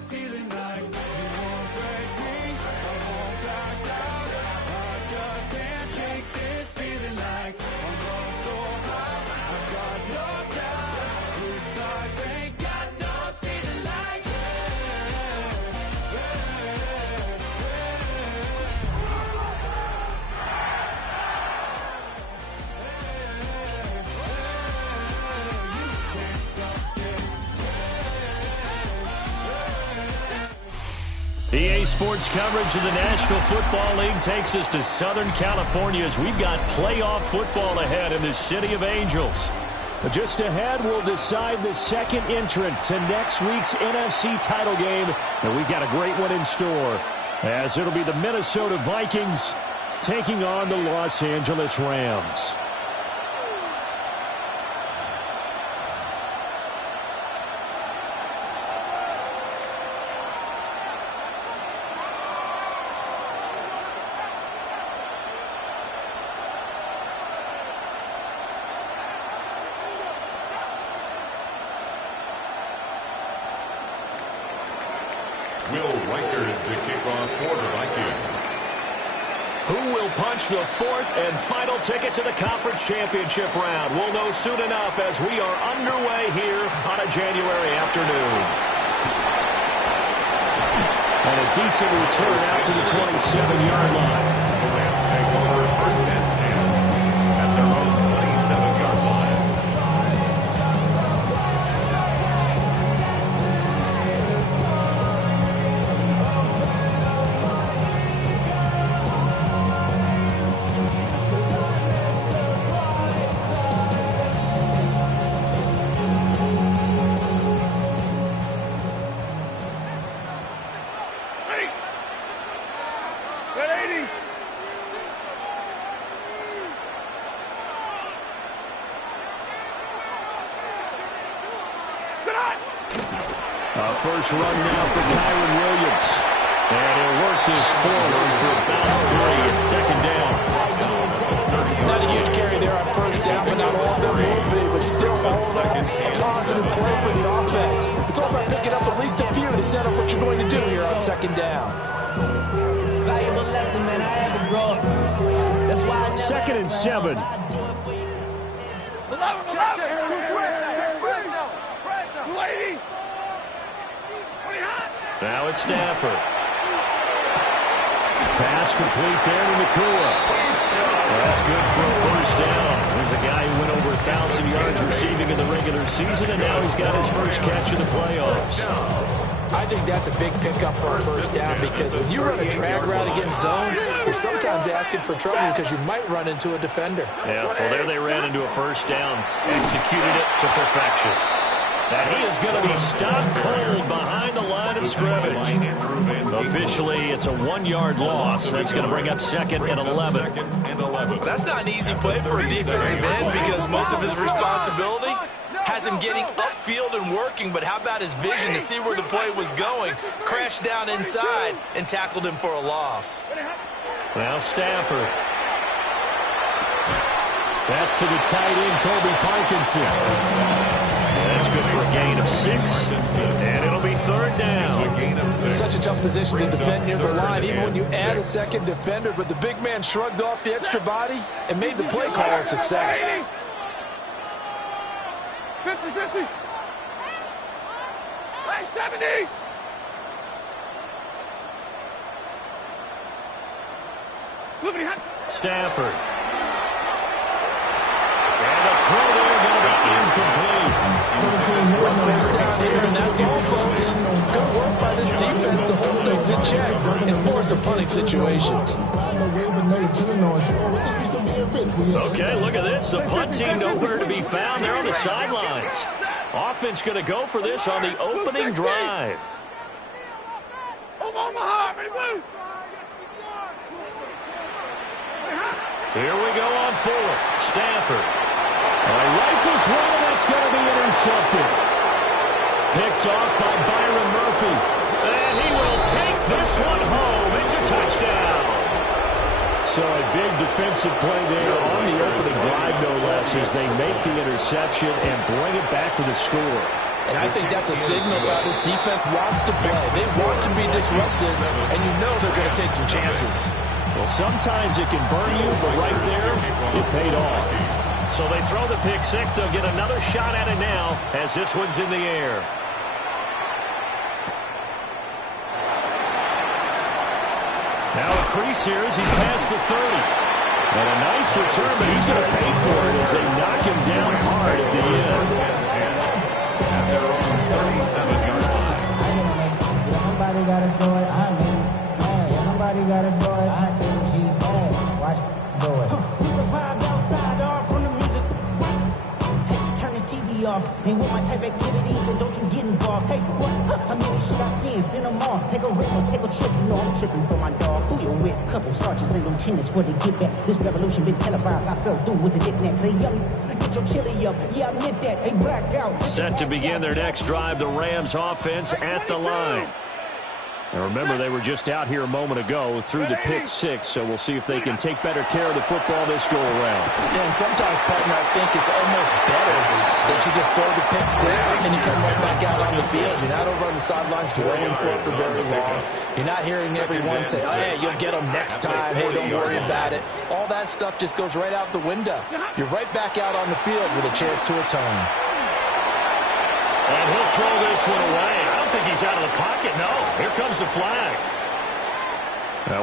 ceiling like you won't break me. I won't back down. I just can't shake this feeling like I'm going so high. I've got no doubt. This life ain't got no ceiling like EA Sports coverage of the National Football League takes us to Southern California as we've got playoff football ahead in the City of Angels. But just ahead, we'll decide the second entrant to next week's NFC title game. And we've got a great one in store, as it'll be the Minnesota Vikings taking on the Los Angeles Rams. The fourth and final ticket to the conference championship round. We'll know soon enough as we are underway here on a January afternoon. And a decent return out to the 27-yard line. The Rams take over first and 10 at their own 27-yard line. First run now for Kyron Williams. And he'll work this forward for about 3 at second down. Not a huge carry there on first down, but not all that will be, but still a positive play for the offense. It's all about picking up at least a few to set up what you're going to do here on second down. Valuable lesson, man. I had to grow up. That's why I never 2nd and 7. Now it's Stafford. Pass complete there to Nakua. That's good for a first down. There's a guy who went over 1,000 yards receiving in the regular season, and now he's got his first catch in the playoffs. I think that's a big pickup for a first down, because when you run a drag route against zone, you're sometimes asking for trouble because you might run into a defender. Yeah, well, there they ran into a first down. Executed it to perfection. And he is going to be stopped cold behind the line of scrimmage. Officially, it's a 1-yard loss. That's going to bring up 2nd and 11. That's not an easy play for a defensive end, because most of his responsibility has him getting upfield and working, but how about his vision to see where the play was going? Crashed down inside and tackled him for a loss. Now Stafford. That's to the tight end, Kobe Parkinson. That's good for a gain of 6. And it'll be 3rd down. Such a tough position to defend near the line, even when you add a second defender, but the big man shrugged off the extra body and made the play call a success. 50-50. Hey, 70. Stafford. And the throw there going to be incomplete. First down here, and that's all, folks. Good work by this defense to hold things in check and force a punting situation. Okay, look at this. The punt team nowhere to be found. They're on the sidelines. Offense going to go for this on the opening drive. Here we go on 4th. Stafford. Rifles one, and that's going to be intercepted. Picked off by Byron Murphy. And he will take this one home. It's a touchdown. So a big defensive play there on the opening drive, no less, as they make the interception and bring it back for the score. And I think that's a signal of how this defense wants to play. They want to be disruptive, and you know they're going to take some chances. Well, sometimes it can burn you, but right there, it paid off. So they throw the pick six. They'll get another shot at it now as this one's in the air. Now a crease here as he's past the 30. And a nice return, but he's going to pay for it as they knock him down hard at the end. At their own 37-yard line. Somebody got to do it. I mean, hey, somebody got to do it. I take a G. Hey, watch do it. We survived outside, all from the music. Hey, turn this TV off. Ain't with my type activities, then don't you get involved. Hey, what? How many shit I seen? Send them off. Take a risk or take a trip. You know I'm tripping for my dog. Who you with? Couple sergeants and lieutenants for the get back. This revolution been televised. I fell through with the knickknacks. Hey, young, get your chili up. Yeah, I meant that. Hey, blackout. Set to begin their next drive, the Rams offense at the line. And remember, they were just out here a moment ago through the pick six, so we'll see if they can take better care of the football this go-around. Yeah, and sometimes, partner, I think it's almost better that you just throw the pick six and you come right back out on the field. You're not over on the sidelines dwelling for it for very long. You're not hearing everyone say, oh, yeah, you'll get them next time. Hey, don't worry about it. All that stuff just goes right out the window. You're right back out on the field with a chance to atone. And he'll throw this one away. I don't think he's out of the pocket, no. Here comes the flag.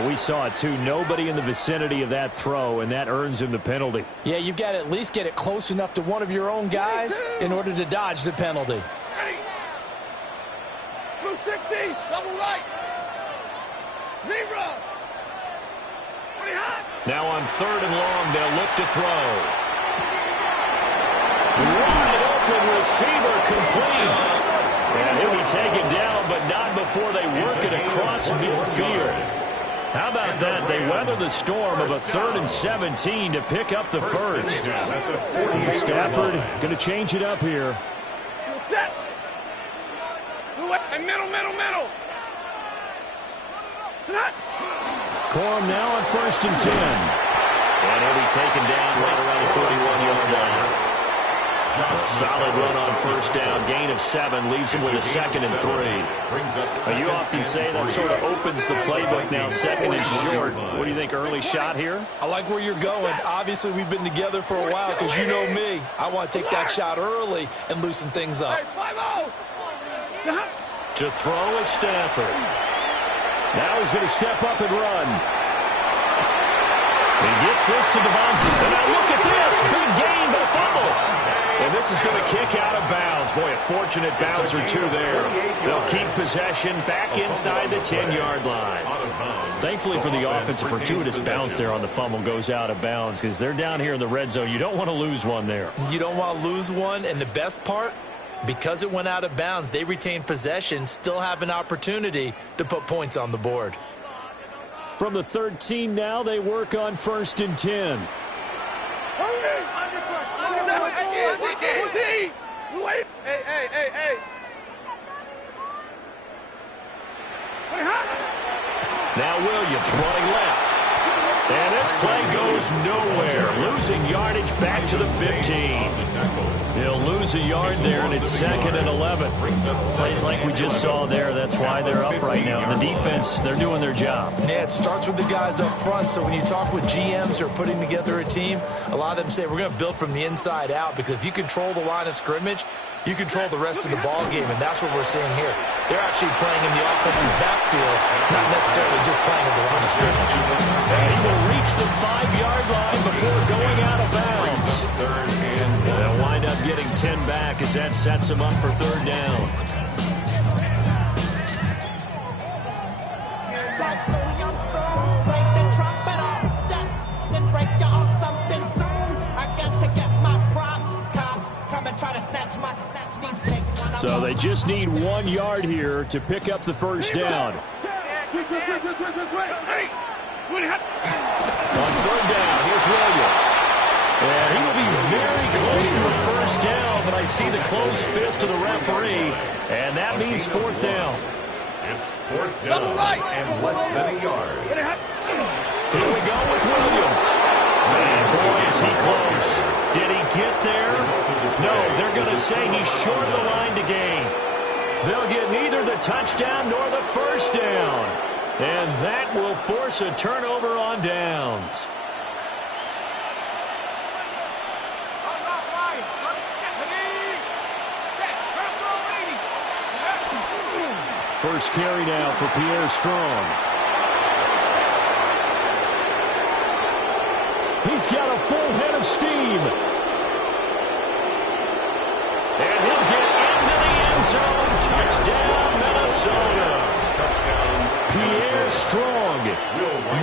We saw it, too. Nobody in the vicinity of that throw, and that earns him the penalty. Yeah, you've got to at least get it close enough to one of your own guys in order to dodge the penalty. Blue 60, double right. Zero. Now on 3rd and long, they'll look to throw. Wide open receiver complete. And he'll be taken down, but not before they work it across midfield. How about that? They weather the storm of a 3rd and 17 to pick up the first. Stafford going to change it up here. Set. Middle. Corum now on 1st and 10. And he'll be taken down right around the 41-yard line. Solid run on 1st down. Gain of 7 leaves him with a 2nd and 3. You often say that sort of opens the playbook now. 2nd and short. What do you think, early shot here? I like where you're going. Obviously, we've been together for a while because you know me. I want to take that shot early and loosen things up. To throw is Stafford. Now he's going to step up and run. He gets this to Devontae. And now look at this. Big gain, but a fumble. And this is going to kick out of bounds. Boy, a fortunate bounce or two there. They'll keep possession back inside the 10-yard line. Thankfully for the offense, a fortuitous bounce there on the fumble goes out of bounds because they're down here in the red zone. You don't want to lose one there. You don't want to lose one. And the best part, because it went out of bounds, they retain possession, still have an opportunity to put points on the board. From the 13 now, they work on 1st and 10. Hey. Now Williams running left. And this play goes nowhere. Losing yardage back to the 15. They'll lose a yard there, and it's 2nd and 11. Plays like we just saw there. That's why they're up right now. And the defense, they're doing their job. Yeah, it starts with the guys up front. So when you talk with GMs who are putting together a team, a lot of them say we're going to build from the inside out, because if you control the line of scrimmage, you control the rest of the ball game, and that's what we're seeing here. They're actually playing in the offense's backfield, not necessarily just playing at the line of scrimmage. And he will reach the 5-yard line before going out of bounds. They'll wind up getting 10 back as that sets him up for 3rd down. So they just need 1 yard here to pick up the 1st down. On 3rd down, here's Williams. And he will be very close to a 1st down, but I see the closed fist of the referee, and that means 4th down. It's 4th down and less than a yard. Here we go with Williams. And boy, is he close. Did he get there? No, they're going to say he's short of the line to gain. They'll get neither the touchdown nor the first down. And that will force a turnover on downs. First carry now for Pierre Strong. He's got a full head of steam. And he'll get into the end zone. Touchdown, Minnesota. Pierre Strong,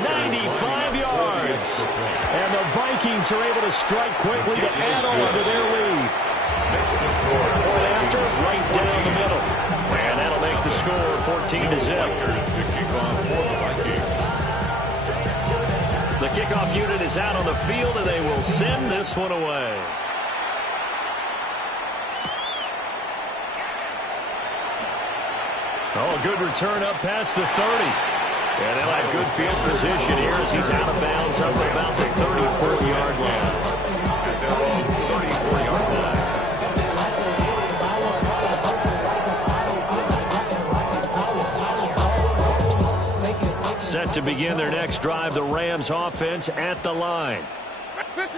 95 yards. And the Vikings are able to strike quickly to add on to their lead. Point after, right down the middle. And that'll make the score 14-0. The kickoff unit is out on the field, and they will send this one away. Oh, a good return up past the 30. And they'll have good field position here as he's out of bounds up about the 34-yard line. At their own 34-yard line. Set to begin their next drive, the Rams offense at the line.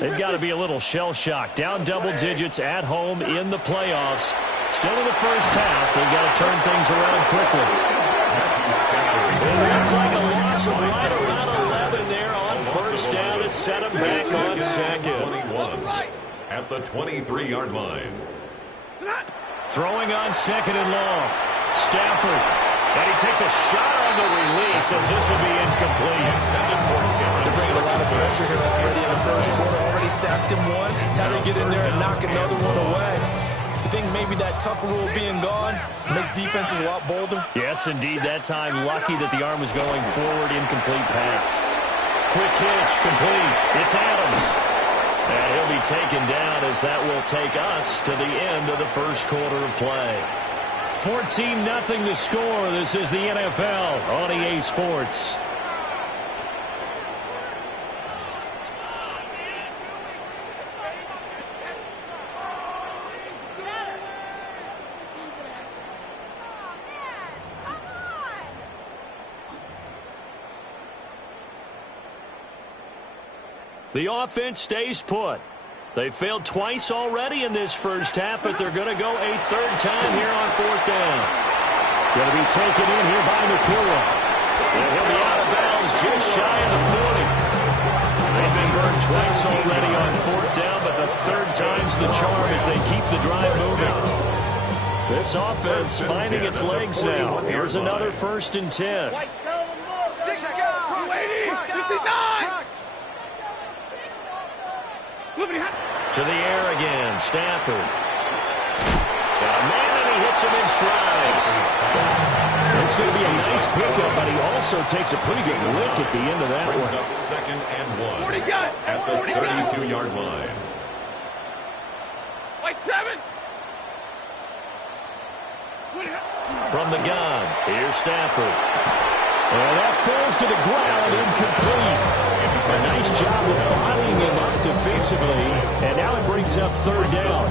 They've got to be a little shell-shocked. Down double digits at home in the playoffs. Still in the first half. They've got to turn things around quickly. It looks like a loss of right around 11 there on first down to set them back on second. 21 at the 23-yard line. Throwing on second and long. Stafford. And he takes a shot on the release as this will be incomplete. They're bringing a lot of pressure here already in the first quarter. Already sacked him once. Now they get in there and knock another one away. You think maybe that Tucker rule being gone makes defenses a lot bolder? Yes, indeed. That time, lucky that the arm was going forward. Incomplete pass. Quick hitch, complete. It's Adams. And he'll be taken down as that will take us to the end of the first quarter of play. 14-0 the score. This is the NFL on EA Sports. The offense stays put. They failed twice already in this first half, but they're going to go a third time here on fourth down. Going to be taken in here by Nakua. And he'll be out of bounds just shy of the 40. They've been burned twice already on fourth down, but the third time's the charm as they keep the drive moving. This offense finding its legs now. Here's another 1st and 10. 280, 59. To the air again, Stafford. Got a man and he hits him in stride. It's going to be a nice pickup, but he also takes a pretty good lick at the end of that one. Up 2nd and 1 at the 32-yard line. White 7. From the gun, here's Stafford. And that falls to the ground, incomplete. A nice job of bodying him up defensively, and now it brings up third down.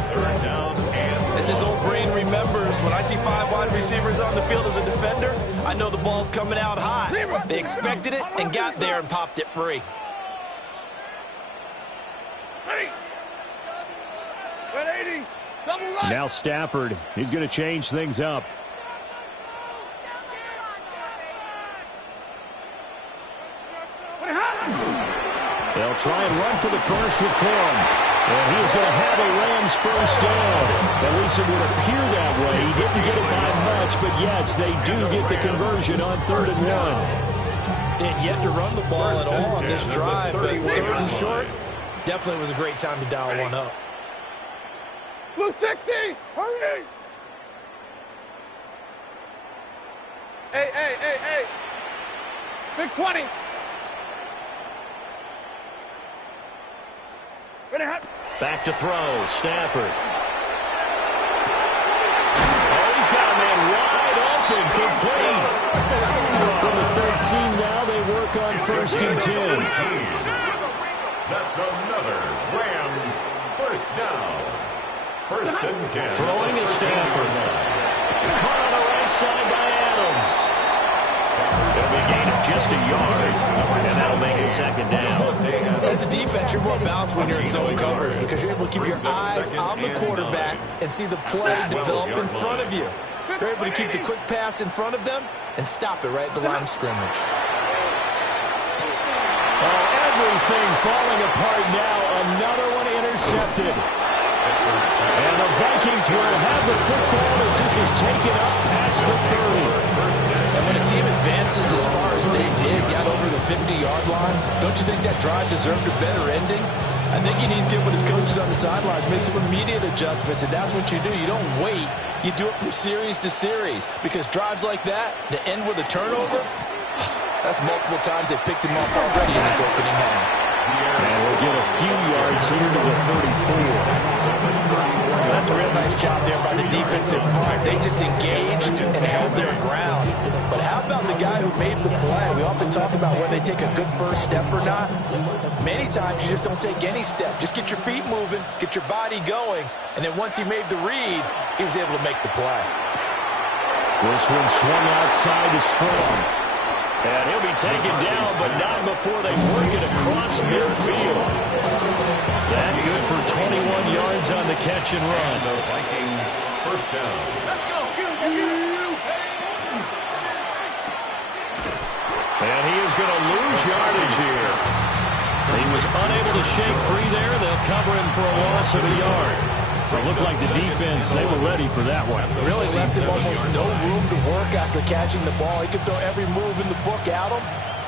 As his old brain remembers, when I see 5 wide receivers on the field as a defender, I know the ball's coming out high. They expected it and got there and popped it free. Ready. 180. Double right. Now Stafford, he's going to change things up. They'll try and run for the first with Corum. And he's going to have a Rams first down. At least it would appear that way. He didn't get it by much, but yes, they do get the conversion on 3rd and 1. They had yet to run the ball at all on this drive, but 3rd and short definitely was a great time to dial one up. Blue 60, hurry! Hey. Big 20. Back to throw, Stafford. Oh, he's got a man wide open, complete. From the 13 now, they work on 1st and 10. That's another Rams first down. First and 10. Throwing is Stafford. Caught on the right side by Adams. It'll be a gain of just a yard, and that'll make it second down. As a defense, you're more balanced when you're in zone coverage because you're able to keep your eyes on the quarterback and see the play develop in front of you. You're able to keep the quick pass in front of them and stop it right at the line of scrimmage. Oh, everything falling apart now. Another one intercepted. And the Vikings will have the football as this is taken up past the 30. And when a team advances as far as they did, got over the 50-yard line, don't you think that drive deserved a better ending? I think he needs to get with his coaches on the sidelines, make some immediate adjustments, and that's what you do. You don't wait. You do it from series to series because drives like that end with a turnover, that's multiple times they picked him off already in his opening half. And we'll get a few yards here to the 34. That's a real nice job there by the defensive front. They just engaged and held their ground. But how about the guy who made the play? We often talk about whether they take a good first step or not. Many times you just don't take any step. Just get your feet moving, get your body going, and then once he made the read, he was able to make the play. This one swung outside to Strong. And he'll be taken down, but not before they work it across midfield. That good for 21 yards on the catch and run. The Vikings first down. Let's go. And he is going to lose yardage here. He was unable to shake free there. They'll cover him for a loss of a yard. It looked like the defense, they were ready for that one. Really left him almost no room to work after catching the ball. He could throw every move in the book at him.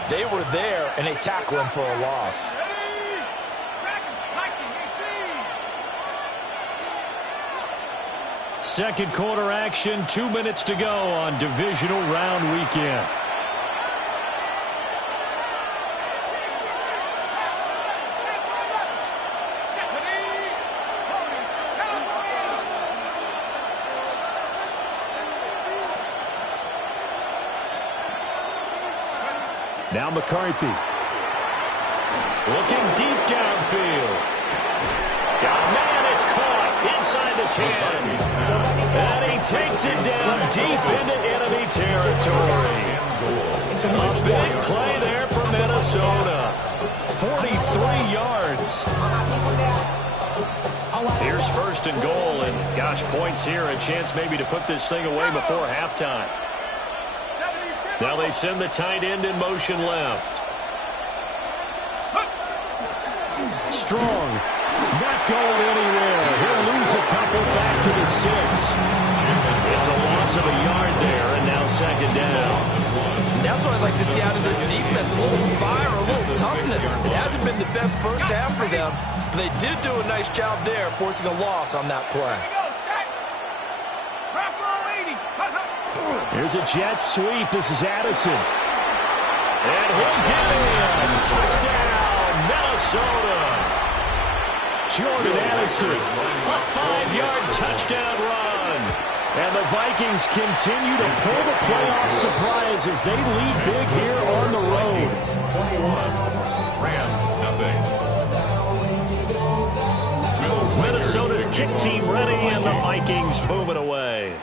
They were there, and they tackle him for a loss. Second quarter action, 2 minutes to go on Divisional Round weekend. Now McCarthy. Looking deep downfield. Oh, man, it's caught inside the 10. And he takes it down deep into enemy territory. A big play there for Minnesota. 43 yards. Here's first and goal, and gosh, points here, a chance maybe to put this thing away before halftime. Now they send the tight end in motion left. Strong. Not going anywhere. He'll lose a couple back to the 6. It's a loss of a yard there, and now second down. That's what I'd like to see out of this defense. A little fire, a little toughness. It hasn't been the best first half for them, but they did do a nice job there, forcing a loss on that play. Here's a jet sweep. This is Addison. And he'll get in. Touchdown, Minnesota. Jordan Addison. A 5-yard touchdown run. And the Vikings continue to pull the playoff surprise as they lead big here on the road. 21. Rams, nothing. Minnesota's kick team ready, and the Vikings move it away.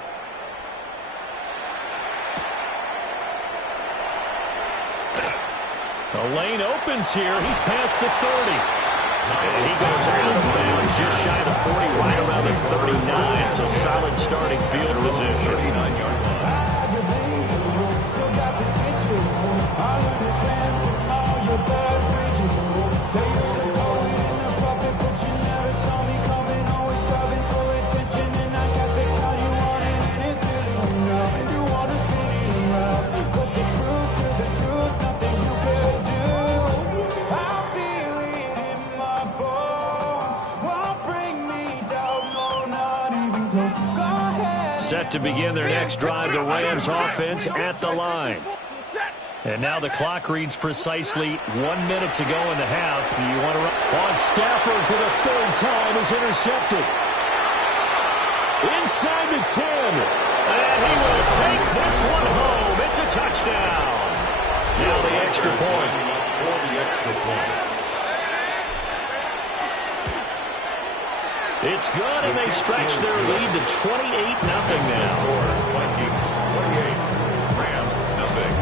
The lane opens here. He's past the 30. And he goes out of bounds just shy of the 40, right around the 39. So solid starting field position. 39-yard line. Set to begin their next drive, the Rams offense at the line. And now the clock reads precisely 1 minute to go in the half. You want to run on Stafford for the 3rd time is intercepted. Inside the 10. And he will take this one home. It's a touchdown. Now the extra point. For the extra point. It's good, and they stretch their lead to 28-0 now. Vikings 28, Rams nothing.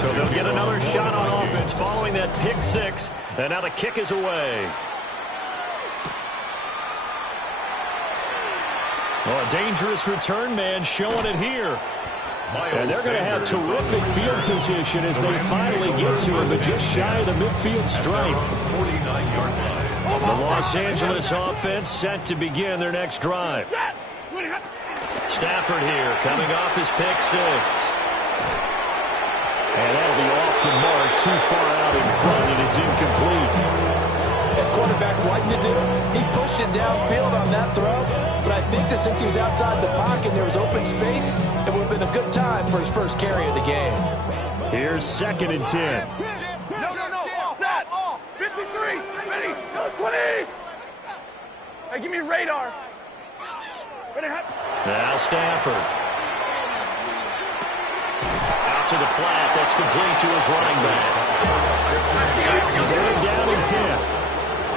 So they'll get another shot on offense following that pick six, and now the kick is away. Oh, a dangerous return man showing it here. And they're going to have terrific field position as they finally get to him, but just shy of the midfield stripe. 49-yard line. The Los Angeles offense set to begin their next drive. Stafford here coming off his pick six. And that'll be off the mark, too far out in front, and it's incomplete. As quarterbacks like to do, he pushed it downfield on that throw. But I think that since he was outside the pocket and there was open space, it would have been a good time for his first carry of the game. Here's 2nd and 10. No. Off that. 53. Ready. 20. Hey, give me radar. Ready. Now Stafford. Out to the flat. That's complete to his running back. 3rd down and 10.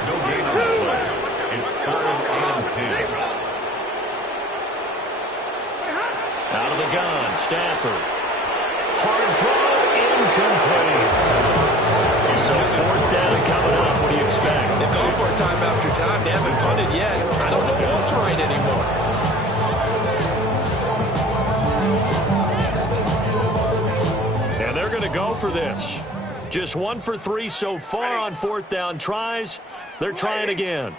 No gain on the play. It's 3rd and 10. Out of the gun, Stafford. Hard throw, incomplete. So 4th down coming up. What do you expect? They've gone for it time after time. They haven't punted yet. I don't know what's right anymore. And they're going to go for this. Just 1 for 3 so far on 4th down tries. They're trying again.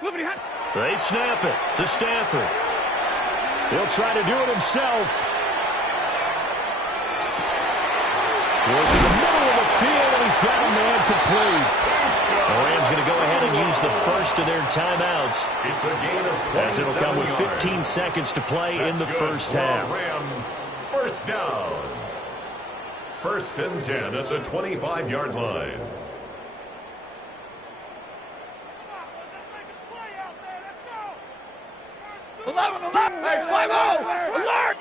They snap it to Stafford. He'll try to do it himself. Working the middle of the field, and he's got a man complete. The Rams going to go ahead and use the first of their timeouts. It's a gain of 27 as it'll come with 15 yards. seconds to play in the first half. Rams, 1st down. 1st and 10 at the 25-yard line. Hey, 5-0. Alert.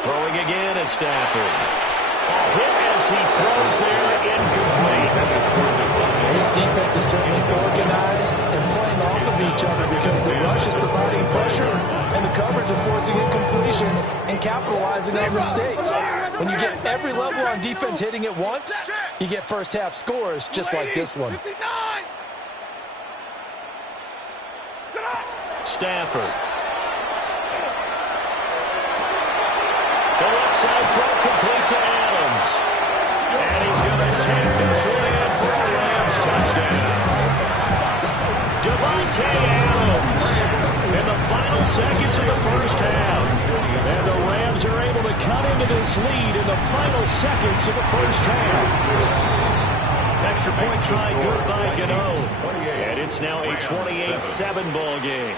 Throwing again is Stafford. Hit as he throws there, incomplete. His defense is certainly organized and playing off of each other because the rush is providing pressure and the coverage is forcing incompletions and capitalizing on mistakes. When you get every level on defense hitting at once, you get first half scores just like this one. Stafford. The left side throw complete to Adams. And he's going to take this one in for a Rams touchdown. Devontae Adams in the final seconds of the first half. And the Rams are able to cut into this lead in the final seconds of the first half. Extra point try good by Gano. And it's now a 28-7 ball game.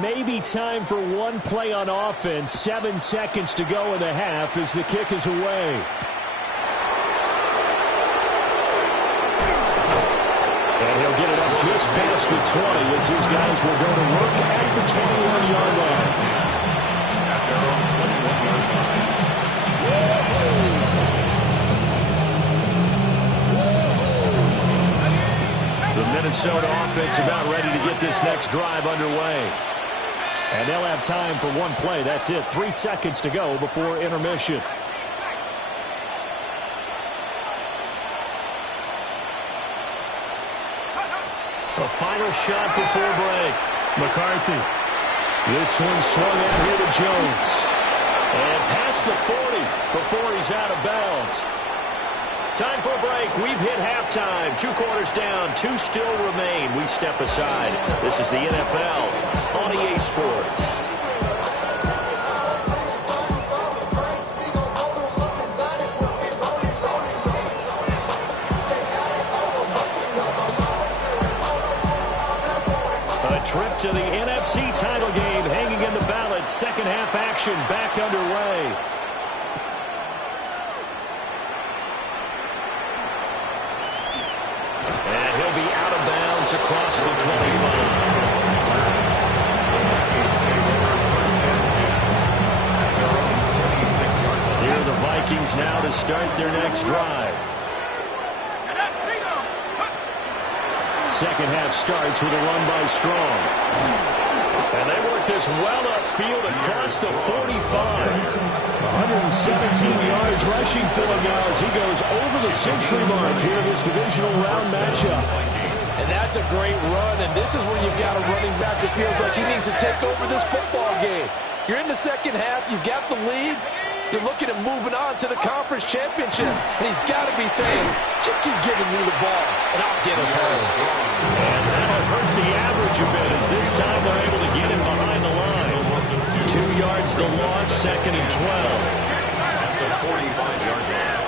Maybe time for one play on offense. 7 seconds to go in the half as the kick is away. And he'll get it up just past the 20 as his guys will go to work at the 21-yard line. At their own 21-yard line. The Minnesota offense about ready to get this next drive underway. And they'll have time for one play. That's it. 3 seconds to go before intermission. A final shot before break. McCarthy. This one swung at here to Jones. And past the 40 before he's out of bounds. Time for a break. We've hit halftime. 2 quarters down. 2 still remain. We step aside. This is the NFL on EA Sports. A trip to the NFC title game hanging in the balance. Second half action back underway. Across the 25. Here are the Vikings now to start their next drive. Second half starts with a run by Strong. And they work this well upfield across the 45. 117 yards rushing for him now as he goes over the century mark here in this divisional round matchup. And that's a great run, and this is when you've got a running back that feels like he needs to take over this football game. You're in the second half, you've got the lead, you're looking at moving on to the conference championship, and he's got to be saying, just keep giving me the ball, and I'll get us home. And that'll hurt the average a bit as this time they're able to get him behind the line. 2 yards the loss, second and 12. At the 45-yard line.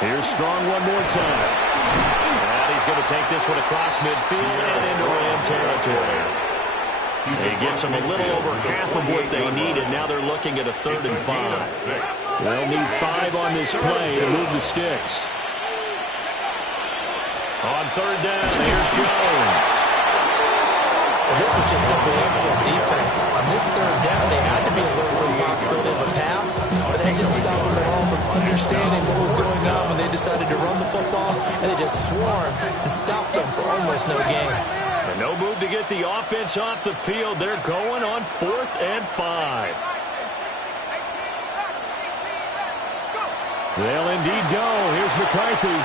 Here's Strong one more time. And he's going to take this one across midfield and into Ram territory. He gets them a little over half of what they needed. Now they're looking at a 3rd and 5. They'll need 5 on this play to move the sticks. On 3rd down, here's Jones. Well, this was just simply excellent defense. On this 3rd down, they had to be alert for the possibility of a pass, but that didn't stop them at all from understanding what was going on when they decided to run the football, and they just swarmed and stopped them for almost no gain. And no move to get the offense off the field. They're going on 4th and 5. They'll indeed go. Here's McCarthy.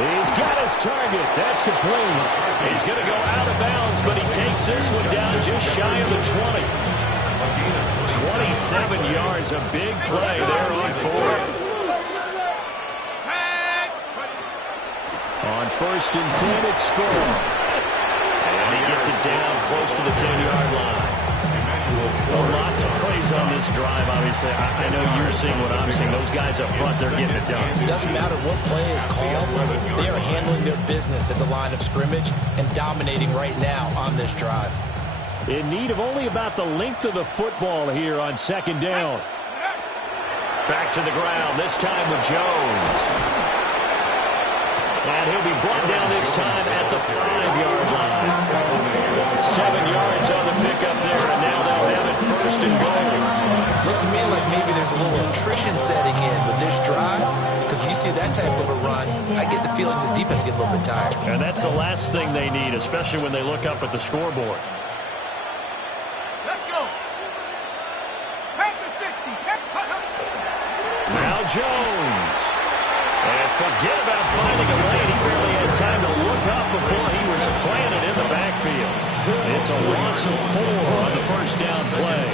He's got his target. That's complete. He's going to go out of bounds, but he takes this one down just shy of the 20. 27 yards, a big play there on 4th. On 1st and 10, it's Strong. And he gets it down close to the 10-yard line. Well, lots of plays on this drive, obviously. I know you're seeing what I'm seeing. Those guys up front, they're getting it done. It doesn't matter what play is called. They are handling their business at the line of scrimmage and dominating right now on this drive. In need of only about the length of the football here on 2nd down. Back to the ground, this time with Jones. And he'll be brought down this time at the 5-yard line. 7 yards on the pickup there, and now they'll have it 1st and goal. Looks to me like maybe there's a little attrition setting in with this drive, because you see that type of a run, I get the feeling the defense gets a little bit tired. And that's the last thing they need, especially when they look up at the scoreboard. Let's go. Back to 60. Now Jones. And forget about finding a lane. He barely had time to look up before he was planted in the backfield. It's a loss of 4 on the 1st down play.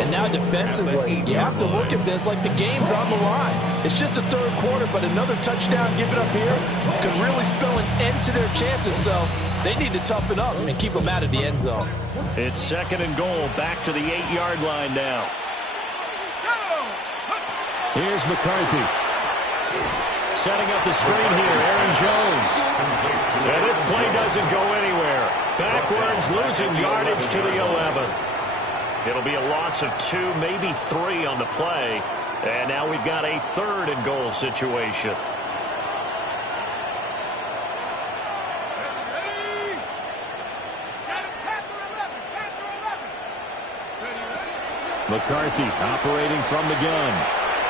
And now defensively, you have to look at this like the game's on the line. It's just the 3rd quarter, but another touchdown given up here could really spell an end to their chances. So they need to toughen up and keep them out of the end zone. It's 2nd and goal, back to the 8-yard line now. Here's McCarthy. Setting up the screen here, Aaron Jones. And this play doesn't go anywhere. Backwards, losing yardage to the 11. It'll be a loss of 2, maybe 3 on the play. And now we've got a 3rd and goal situation. McCarthy operating from the gun.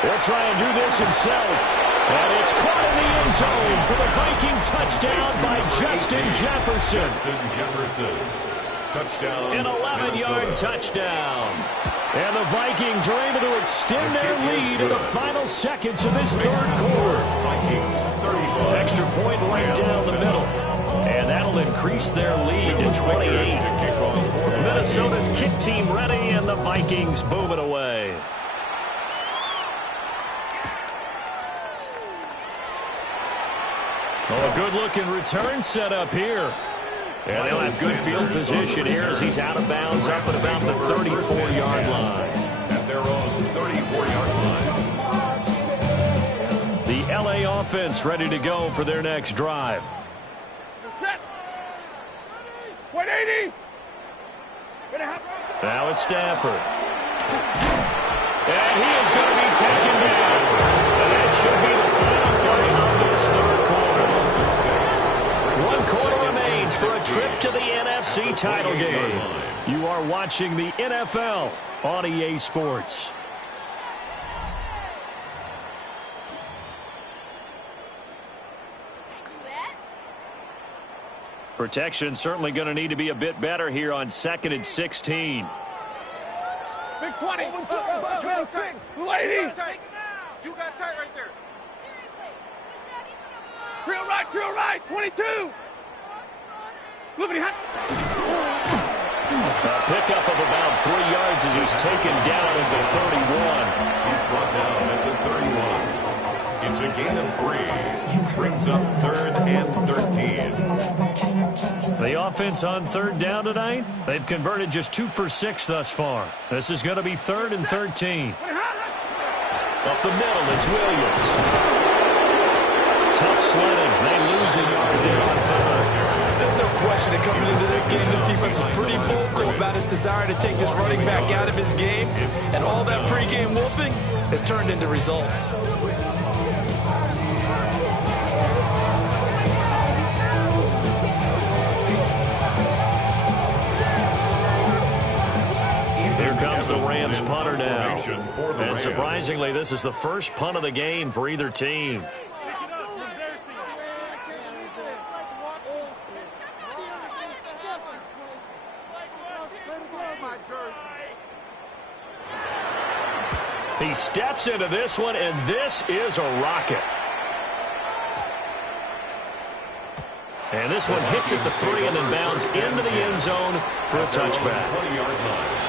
He'll try and do this himself. And it's caught in the end zone for the Viking touchdown by Justin Jefferson. Justin Jefferson. Touchdown. An 11-yard touchdown. And the Vikings are able to extend their lead in the final seconds of this 3rd quarter. Vikings 35. Extra point right down the middle. And that'll increase their lead to 28. Minnesota's kick team ready, and the Vikings boom it away. Oh, a good-looking return set up here. And they'll have good field position here as he's out of bounds up at about the 34-yard line. At their own 34-yard line. The LA offense ready to go for their next drive. 180. Now it's Stafford. And he is going to be taken down. And that should be the final play of this 3rd quarter. 1 quarter remains for a trip to the NFC title game. You are watching the NFL on EA Sports. Protection certainly going to need to be a bit better here on 2nd and 16. Big 20. Lady. You got tight right there. Drill right. 22. Liberty hunt. A pickup of about 3 yards as he's taken down at the 31. He's brought down at the 31. It's a gain of 3. Brings up 3rd and 13. The offense on 3rd down tonight, they've converted just 2 for 6 thus far. This is going to be 3rd and 13. Up the middle, it's Williams. Tough sledding. They lose a yard there on 3rd. There's no question that coming into this game, this defense is pretty vocal about its desire to take this running back out of his game. And all that pregame wolfing has turned into results. Here comes the Rams punter now. And surprisingly, this is the first punt of the game for either team. He steps into this one, and this is a rocket. And this one hits at the 3 and then bounds into the end zone for a touchback. 20-yard line.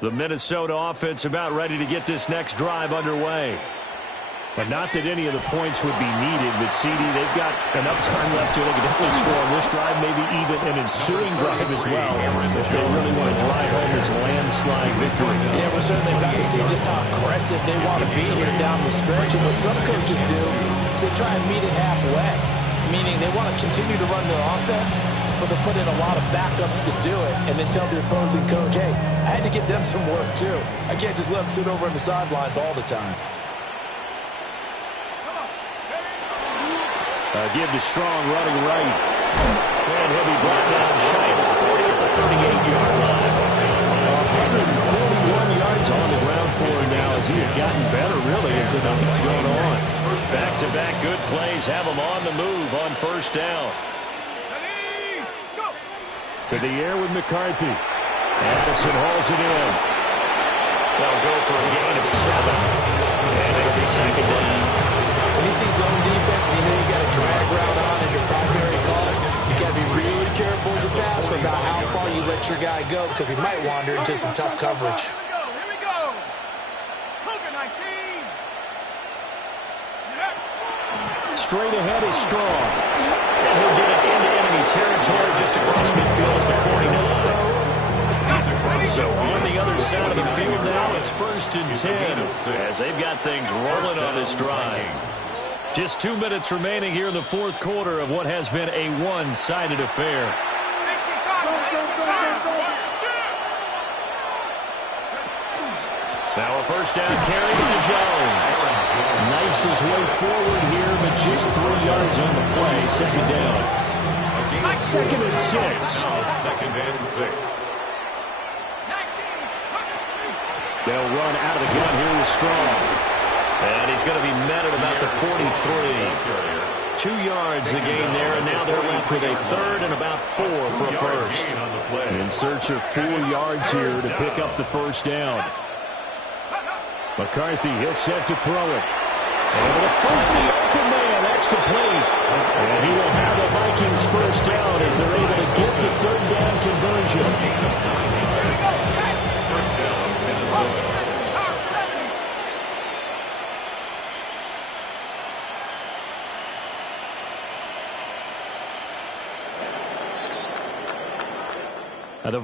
The Minnesota offense about ready to get this next drive underway. But not that any of the points would be needed, but CD, they've got enough time left here. They can definitely score on this drive, maybe even an ensuing drive as well, if they really want to drive home this landslide victory. Yeah, we're certainly about to see just how aggressive they want to be here down the stretch. And what some coaches do is they try and meet it halfway, meaning they want to continue to run their offense, but they put in a lot of backups to do it, and then tell the opposing coach, hey, I had to get them some work too. I can't just let them sit over on the sidelines all the time. Give to Strong running right. And he'll be brought down shy of the 40 at the 38-yard line. 141 yards on the ground for him now as he has gotten better, really, as the night's going on. Back-to-back good plays have him on the move on 1st down. To the air with McCarthy. Addison hauls it in. They'll go for a gain of 7. And it'll be 2nd down. When you see zone defense and you know you got a drag route on as your primary call, you got to be really careful as a passer about how far you let your guy go because he might wander into some tough coverage. Here we go. Cougar 19. Straight ahead is Strong. And he'll get it into enemy territory just across midfield at the 49. So on the other side of the field now, it's 1st and 10 as they've got things rolling on this drive. Just 2 minutes remaining here in the 4th quarter of what has been a one-sided affair. Now a 1st down carry by Jones. Knifes his way forward here, but just 3 yards on the play. 2nd down. 2nd and 6. 2nd and 6. They'll run out of the gun here with Strong. And he's going to be met at about the 43. 2 yards the gain there, and now they're left with a 3rd and about 4 for a 1st. In search of 4 yards here to pick up the 1st down. McCarthy, he'll set to throw it. And the first, the open man, that's complete. And he will have the Vikings 1st down as they're able to get the 3rd down conversion. The